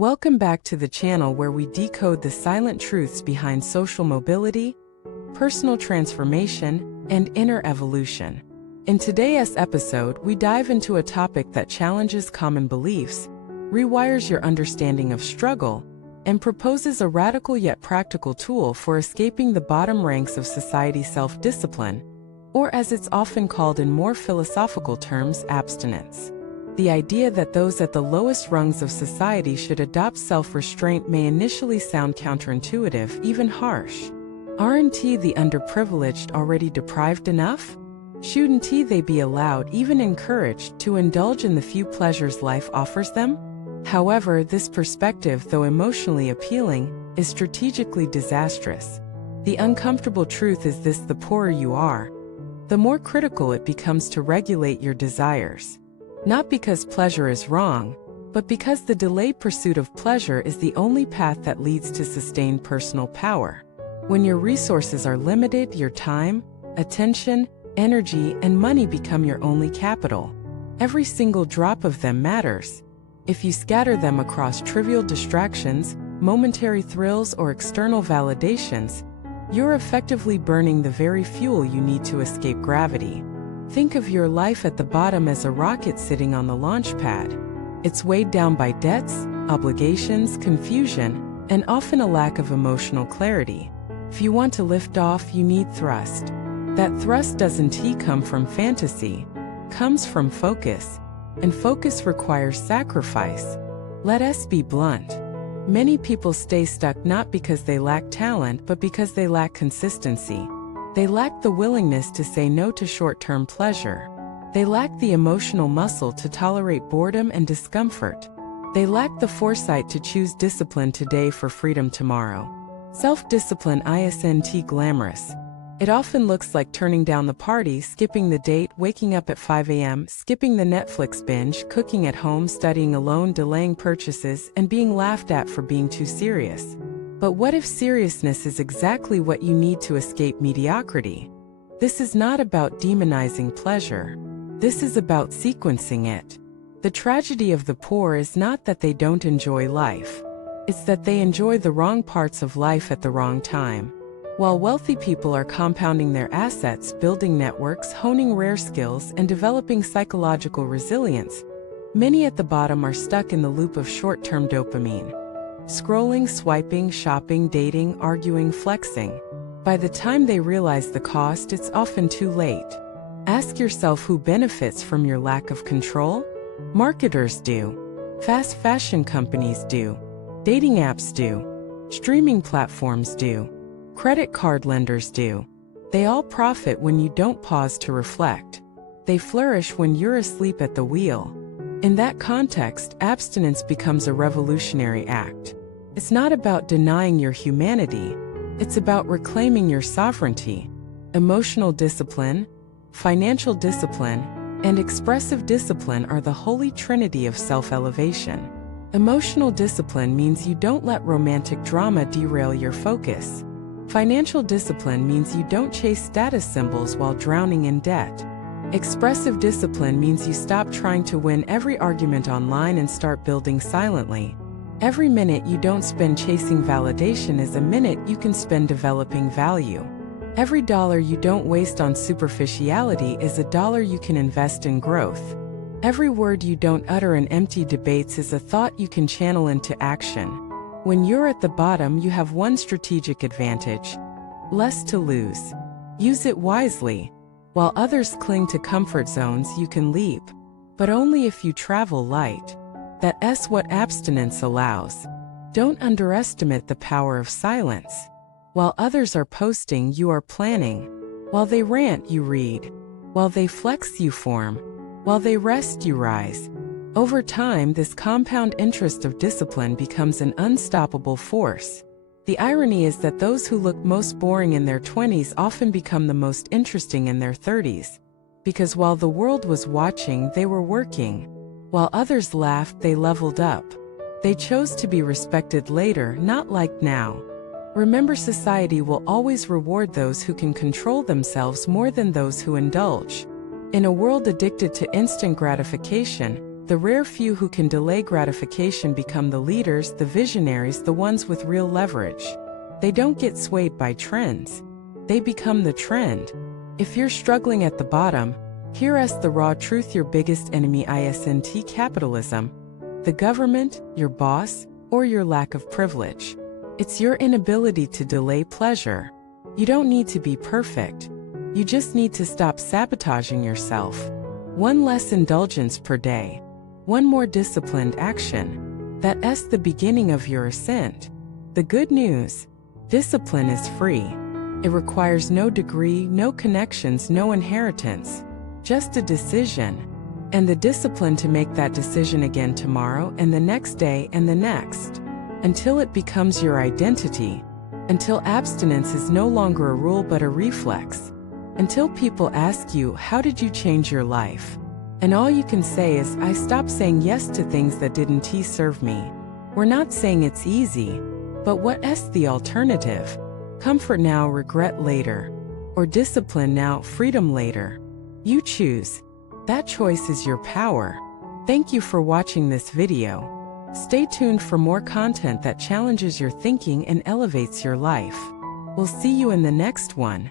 Welcome back to the channel where we decode the silent truths behind social mobility, personal transformation, and inner evolution. In today's episode, we dive into a topic that challenges common beliefs, rewires your understanding of struggle, and proposes a radical yet practical tool for escaping the bottom ranks of society's self-discipline, or as it's often called in more philosophical terms, abstinence. The idea that those at the lowest rungs of society should adopt self-restraint may initially sound counterintuitive, even harsh. Aren't the underprivileged already deprived enough? Shouldn't they be allowed, even encouraged, to indulge in the few pleasures life offers them? However, this perspective, though emotionally appealing, is strategically disastrous. The uncomfortable truth is this: the poorer you are, the more critical it becomes to regulate your desires. Not because pleasure is wrong, but because the delayed pursuit of pleasure is the only path that leads to sustained personal power. When your resources are limited, your time, attention, energy, and money become your only capital. Every single drop of them matters. If you scatter them across trivial distractions, momentary thrills, or external validations, you're effectively burning the very fuel you need to escape gravity. Think of your life at the bottom as a rocket sitting on the launch pad. It's weighed down by debts, obligations, confusion, and often a lack of emotional clarity. If you want to lift off, you need thrust. That thrust doesn't come from fantasy, comes from focus, and focus requires sacrifice. Let us be blunt. Many people stay stuck not because they lack talent, but because they lack consistency. They lack the willingness to say no to short-term pleasure. They lack the emotional muscle to tolerate boredom and discomfort. They lack the foresight to choose discipline today for freedom tomorrow. Self-discipline isn't glamorous. It often looks like turning down the party, skipping the date, waking up at 5 a.m., skipping the Netflix binge, cooking at home, studying alone, delaying purchases, and being laughed at for being too serious. But what if seriousness is exactly what you need to escape mediocrity? This is not about demonizing pleasure. This is about sequencing it. The tragedy of the poor is not that they don't enjoy life. It's that they enjoy the wrong parts of life at the wrong time. While wealthy people are compounding their assets, building networks, honing rare skills, and developing psychological resilience, many at the bottom are stuck in the loop of short-term dopamine. Scrolling, swiping, shopping, dating, arguing, flexing. By the time they realize the cost, it's often too late. Ask yourself who benefits from your lack of control? Marketers do. Fast fashion companies do. Dating apps do. Streaming platforms do. Credit card lenders do. They all profit when you don't pause to reflect. They flourish when you're asleep at the wheel. In that context, abstinence becomes a revolutionary act. It's not about denying your humanity. It's about reclaiming your sovereignty. Emotional discipline, financial discipline, and expressive discipline are the holy trinity of self-elevation. Emotional discipline means you don't let romantic drama derail your focus. Financial discipline means you don't chase status symbols while drowning in debt. Expressive discipline means you stop trying to win every argument online and start building silently. Every minute you don't spend chasing validation is a minute you can spend developing value. Every dollar you don't waste on superficiality is a dollar you can invest in growth. Every word you don't utter in empty debates is a thought you can channel into action. When you're at the bottom, you have one strategic advantage: less to lose. Use it wisely. While others cling to comfort zones, you can leap, but only if you travel light. That's what abstinence allows. Don't underestimate the power of silence. While others are posting, you are planning. While they rant, you read. While they flex, you form. While they rest, you rise. Over time, this compound interest of discipline becomes an unstoppable force. The irony is that those who look most boring in their 20s often become the most interesting in their 30s. Because while the world was watching, they were working. While others laughed, they leveled up. They chose to be respected later, not liked now. Remember, society will always reward those who can control themselves more than those who indulge. In a world addicted to instant gratification, The rare few who can delay gratification become the leaders, the visionaries, the ones with real leverage. They don't get swayed by trends. They become the trend. If you're struggling at the bottom, hear us the raw truth: your biggest enemy isn't capitalism, the government, your boss, or your lack of privilege. It's your inability to delay pleasure. You don't need to be perfect. You just need to stop sabotaging yourself. One less indulgence per day. One more disciplined action. That's the beginning of your ascent. The good news: discipline is free. It requires no degree, no connections, no inheritance. Just a decision. And the discipline to make that decision again tomorrow and the next day and the next. Until it becomes your identity. Until abstinence is no longer a rule but a reflex. Until people ask you, how did you change your life? And all you can say is, I stopped saying yes to things that didn't serve me. We're not saying it's easy, but what's the alternative? Comfort now, regret later. Or discipline now, freedom later. You choose. That choice is your power. Thank you for watching this video. Stay tuned for more content that challenges your thinking and elevates your life. We'll see you in the next one.